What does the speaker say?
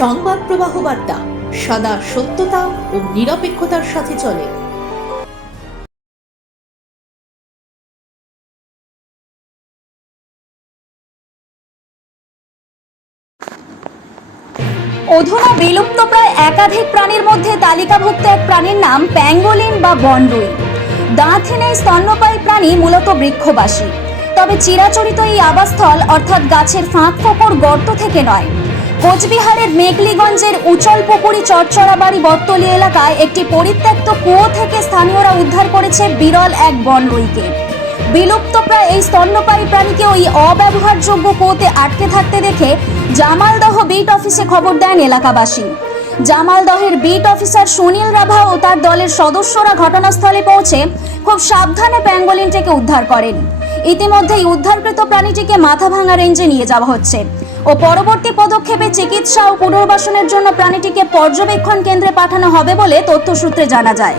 সংবাদ প্রবাহ বার্তা, সদা সত্যতা ও নিরপেক্ষতার সাথে চলে। অধুনা বিলুপ্তপ্রায় একাধিক প্রাণীর মধ্যে তালিকাভুক্ত এক প্রাণীর নাম প্যাঙ্গোলিন বা বনরুই। দাঁতহীন স্তন্যপায়ী প্রাণী, মূলত বৃক্ষবাসী। তবে চিরাচরিত এই আবাসস্থল, অর্থাৎ গাছের ফাঁক ফোকর গর্ত থেকে নয়। কোচবিহারের মেঘলিগঞ্জের উচল পুকুরি চরচড়াবাড়ি বটতলি এলাকায় একটি পরিত্যক্ত কুয়ো থেকে স্থানীয়রা উদ্ধার করেছে বিরল এক বনরুইকে বিলুপ্তপ্রায় এই স্তন্যপায়ী প্রাণীকে ওই অব্যবহারযোগ্য কুয়োতে আটকে থাকতে দেখে জামালদহ বিট অফিসে খবর দেন এলাকাবাসী। জামালদহের বিট অফিসার সুনীল রাভা ও তার দলের সদস্যরা ঘটনাস্থলে পৌঁছে খুব সাবধানে প্যাঙ্গোলিনটিকে উদ্ধার করেন। ইতিমধ্যেই উদ্ধারকৃত প্রাণীটিকে মাথা ভাঙা রেঞ্জে নিয়ে যাওয়া হচ্ছে। ও পরবর্তী পদক্ষেপে চিকিৎসা ও পুনর্বাসনের জন্য প্রাণীটিকে পর্যবেক্ষণ কেন্দ্রে পাঠানো হবে বলে তথ্যসূত্রে জানা যায়।